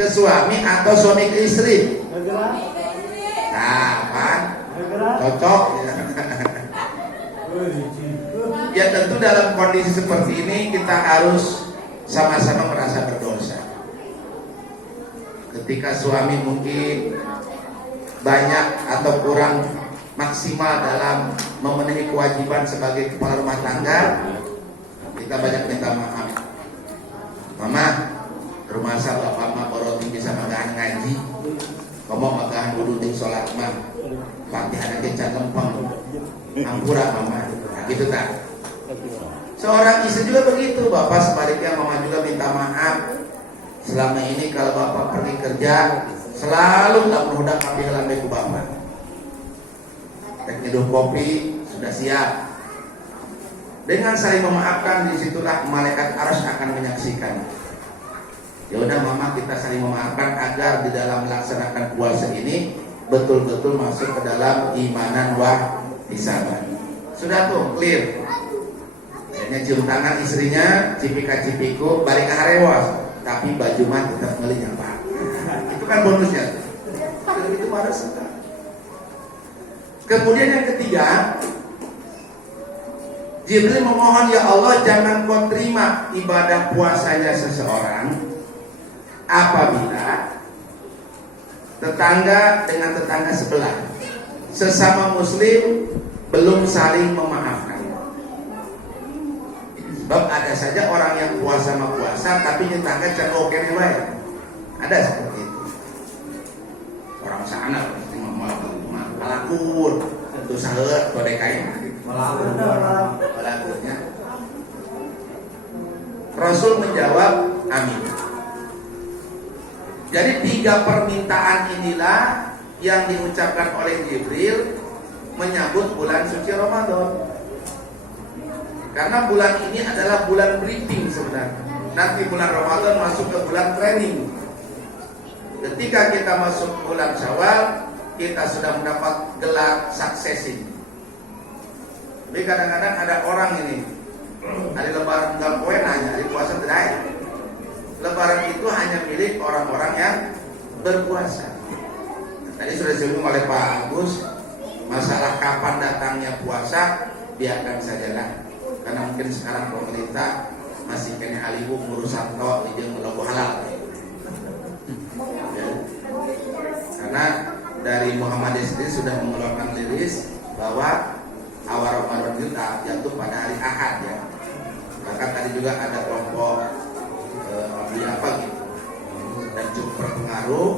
ke suami atau suami ke istri? Nah, kan? Cocok ya. Ya tentu dalam kondisi seperti ini kita harus sama-sama merasa berdosa. Ketika suami mungkin banyak atau kurang maksimal dalam memenuhi kewajiban sebagai kepala rumah tangga, kita banyak minta maaf. Mama, rumah saya bapak mah baru tinggi sama magahan ngaji, ngomong magahan wudhu ting sholat mah, Fatihah ke lempeng, ampura mama, nah, gitu tak? Seorang istri juga begitu, bapak sebaliknya mama juga minta maaf. Selama ini kalau bapak pergi kerja, selalu tak berhudak ambil lambe ku bapak. Tek nyeduh kopi sudah siap. Dengan saling memaafkan, disitulah malaikat arsy akan menyaksikan. Ya udah mama, kita saling memaafkan agar di dalam melaksanakan puasa ini betul-betul masuk ke dalam imanan wa ihsanan. Sudah tuh clear. Hanya cium tangan istrinya, cipika-cipiku, balik ke harewas, tapi baju mah tetap ngelinya pak. Itu kan bonusnya. Itu harus sekali. Kemudian yang ketiga, Jibril memohon, ya Allah jangan kau terima ibadah puasanya seseorang apabila tetangga dengan tetangga sebelah, sesama muslim belum saling memaafkan. Sebab ada saja orang yang puasa sama puasa tapi tetangga jangan oke nih baik. Ada seperti itu. Orang sana pasti malakur, tentu sahet kodekain. Malakurnya. Rasul menjawab amin. Jadi 3 permintaan inilah yang diucapkan oleh Jibril menyambut bulan suci Ramadan. Karena bulan ini adalah bulan briefing sebenarnya. Nanti bulan Ramadan masuk ke bulan training. Ketika kita masuk bulan Syawal, kita sudah mendapat gelar successing. Tapi kadang-kadang ada orang ini, ada lebaran tinggal kowe nanya, di puasa tidak. Lebaran itu hanya milik orang-orang yang berpuasa. Tadi sudah disinggung oleh Pak Agus, masalah kapan datangnya puasa biarkan sajalah. Karena mungkin sekarang pemerintah masih kena alibu urusan tok di jeung halal. Ya. Karena dari Muhammadiyah sendiri sudah mengeluarkan rilis bahwa awal Ramadan itu jatuh pada hari Ahad ya. Bahkan tadi juga ada kelompok apa gitu dan cukup berpengaruh,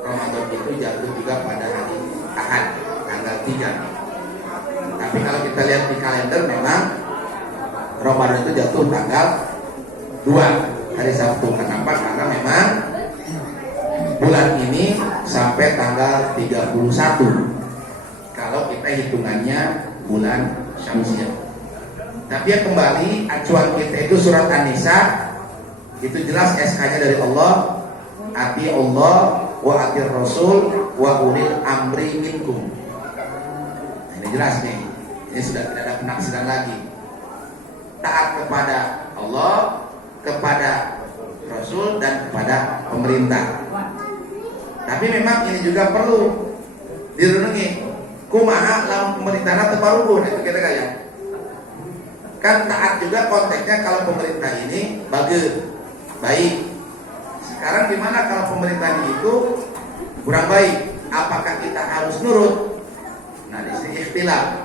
Ramadan itu jatuh juga pada hari Ahad tanggal 3. Tapi kalau kita lihat di kalender memang Ramadan itu jatuh tanggal 2 hari Sabtu. Kenapa? Karena memang bulan ini sampai tanggal 31 kalau kita hitungannya bulan Syamsiah. Tapi ya kembali acuan kita itu surat An-Nisa, itu jelas SK-nya dari Allah, ati Allah wa atir Rasul wa ulil amri minkum. Nah, ini jelas nih, ini sudah tidak ada penafsiran lagi. Taat kepada Allah, kepada Rasul dan kepada pemerintah. Tapi memang ini juga perlu direnungi. Kumaha lamun pemerintahna teu paruguh, itu kira kayak. Kan taat juga konteksnya kalau pemerintah ini baik. Sekarang gimana kalau pemerintah itu kurang baik? Apakah kita harus nurut? Nah, di sini ikhtilaf.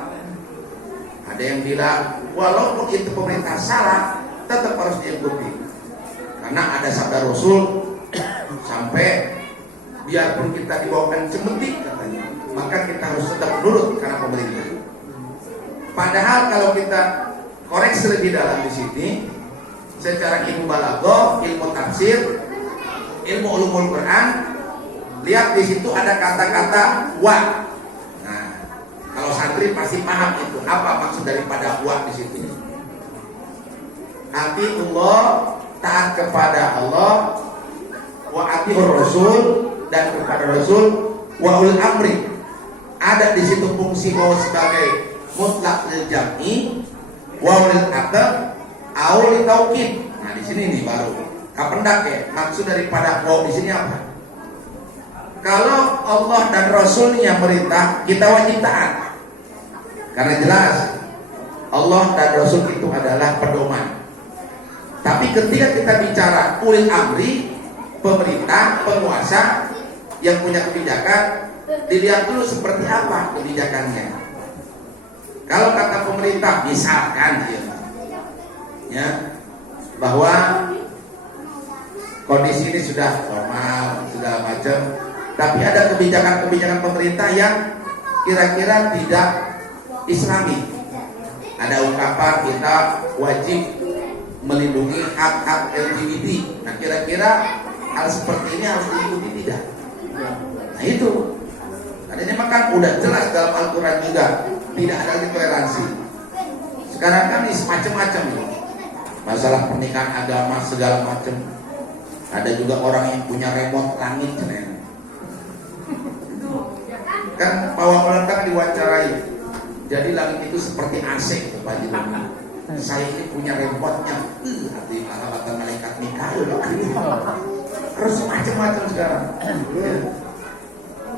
Ada yang bilang walaupun itu pemerintah salah, tetap harus diikuti. Karena ada sabda Rasul sampai biarpun kita dibawakan cemetik katanya, maka kita harus tetap nurut karena pemerintah. Padahal kalau kita koreksi lebih dalam di sini, secara ilmu balaghah, ilmu tafsir, ilmu ulumul Quran, lihat di situ ada kata-kata wa. Nah, kalau santri pasti paham itu apa maksud daripada wa di situ. Ati Allah, taat kepada Allah, wa atiur Rasul, dan kepada Rasul, wa ulil amri. Ada di situ fungsi wa sebagai mutlak lil jam'i, wa ulil atab, aul taukid. Nah, di sini nih baru Kapendak ya, maksud daripada wow di sini apa? Kalau Allah dan Rasulnya merintah, kita wajib taat. Karena jelas Allah dan Rasul itu adalah pedoman. Tapi ketika kita bicara ulil amri, pemerintah, penguasa yang punya kebijakan, dilihat dulu seperti apa kebijakannya. Kalau kata pemerintah, misalkan ya, bahwa kondisi ini sudah normal, segala macam, tapi ada kebijakan-kebijakan pemerintah yang kira-kira tidak Islami. Ada ungkapan kita wajib melindungi hak-hak LGBT. Nah, kira-kira hal seperti ini harus diikuti tidak? Nah itu, adanya makan udah jelas dalam Al-Quran juga tidak ada toleransi. Sekarang kan ini semacam-macam, masalah pernikahan agama segala macam. Ada juga orang yang punya remote langit, kan pawang ular diwawancarai. Jadi langit itu seperti AC, Pak Haji. Saya ini punya remote-nya. Hati malah malaikat Mikail. Terus macam-macam sekarang.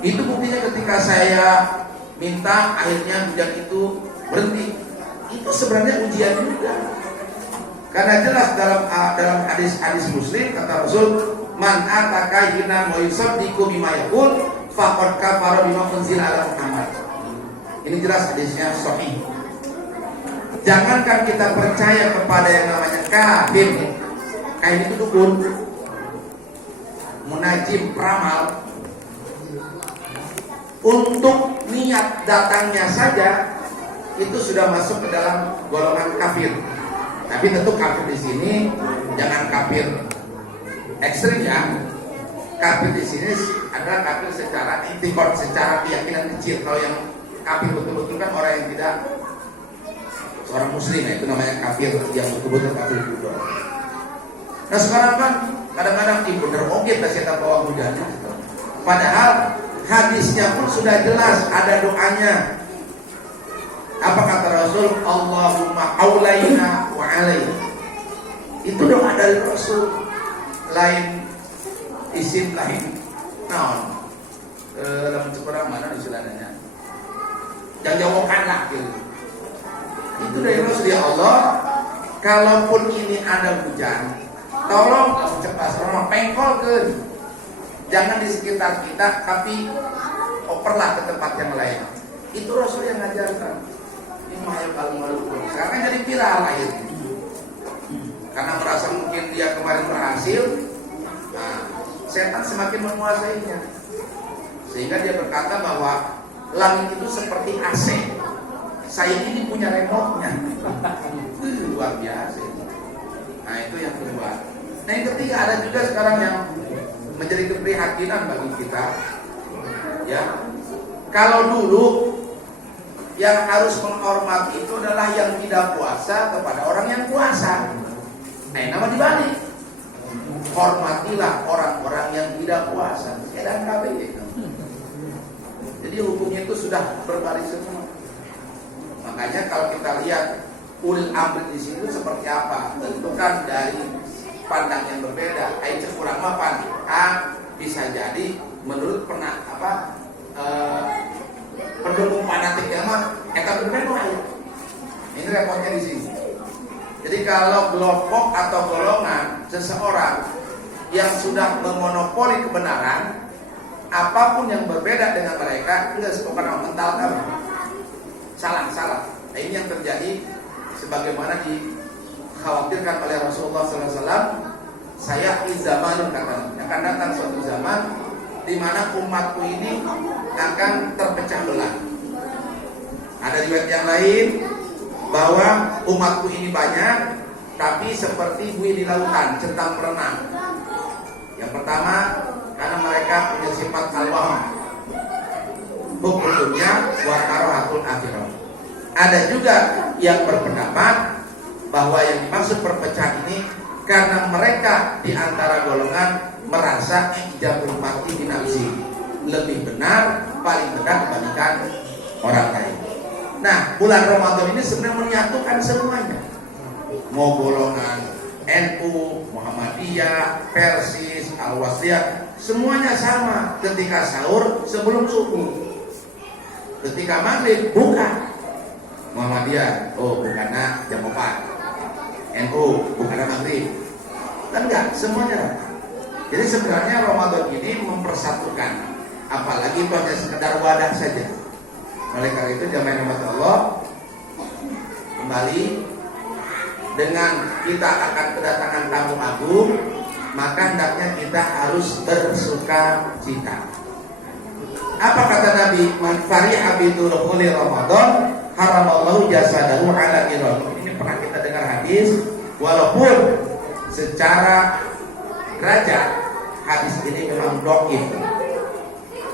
Itu buktinya ketika saya minta akhirnya hujan itu berhenti. Itu sebenarnya ujian juga. Karena jelas dalam hadis Muslim kata Rasul, man ataka hina wa yusaddiqu bima yaqul faqad kafara bima unzila ala Muhammad. Ini jelas hadisnya sahih. Jangankan kita percaya kepada yang namanya kahin. Kahin itu dukun, munajim, peramal. Untuk niat datangnya saja itu sudah masuk ke dalam golongan kafir. Tapi tentu kafir di sini jangan kafir ekstrim ya. Kafir di sini adalah kafir secara intikad, secara keyakinan kecil. Kalau yang kafir betul-betul kan orang yang tidak seorang muslim, ya, itu namanya kafir yang betul-betul kafir bodoh. Nah sekarang kan kadang-kadang bener oke kita bawa budaya. Padahal hadisnya pun sudah jelas, ada doanya. Apa kata Rasul? Allahumma aulaina wa alaina. Itu doa dari Rasul. Lain isim lain. Nah, dalam sekurang mana istilahnya? Yang jawaban lah gitu. Itu dari Rasul, ya Allah. Kalaupun ini ada hujan, tolong cepat sama pengkol ke. Jangan di sekitar kita, tapi operlah ke tempat yang lain. Itu Rasul yang ngajarkan. Ini mahal malu. Sekarang jadi viral akhirnya. Karena merasa mungkin dia kemarin berhasil, nah, setan semakin menguasainya. Sehingga dia berkata bahwa langit itu seperti AC. Saya ini punya remote-nya. Luar biasa. Nah itu yang kedua. Nah yang ketiga, ada juga sekarang yang menjadi keprihatinan bagi kita. Ya, kalau dulu yang harus menghormati itu adalah yang tidak puasa kepada orang yang puasa. Nah, nama dibalik. Hormatilah orang-orang yang tidak puasa. Dan KB. Jadi hukumnya itu sudah berbalik semua. Makanya kalau kita lihat ulil amri di sini itu seperti apa? Tentu kan dari pandang yang berbeda. Aisyah kurang mapan. Bisa jadi menurut pendukung fanatik mah eta berbeda. Ini repotnya di sini. Jadi kalau kelompok atau golongan seseorang yang sudah memonopoli kebenaran, apapun yang berbeda dengan mereka itu bukan mental kami. Salah. Nah, ini yang terjadi sebagaimana dikhawatirkan oleh Rasulullah SAW. Saya izamanun katanya, akan datang suatu zaman di mana umatku ini akan terpecah belah. Ada riwayat yang lain bahwa umatku ini banyak, tapi seperti buih di lautan, centang perenang. Yang pertama, karena mereka punya sifat al-wahm, hukumnya wakarohatul akhirah. Ada juga yang berpendapat bahwa yang dimaksud perpecahan ini karena mereka di antara golongan merasa ijabul mati binafsi, lebih benar, paling benar dibandingkan orang lain. Nah, bulan Ramadan ini sebenarnya menyatukan semuanya. Mau golongan NU, Muhammadiyah, Persis, Al-Wasliyah, semuanya sama. Ketika sahur sebelum subuh, ketika maghrib buka. Muhammadiyah, oh bukannya jam 4. NU bukannya maghrib. Kan enggak, semuanya. Jadi sebenarnya Ramadan ini mempersatukan, apalagi itu hanya sekedar wadah saja. Oleh karena itu jamaah rahmat Allah, kembali dengan kita akan kedatangan tamu agung, maka hendaknya kita harus bersuka cita. Apa kata Nabi? Man fariha bi dukhuli Ramadan haramallahu jasadahu ala niran. Ini pernah kita dengar hadis, walaupun secara derajat hadis ini memang dhaif.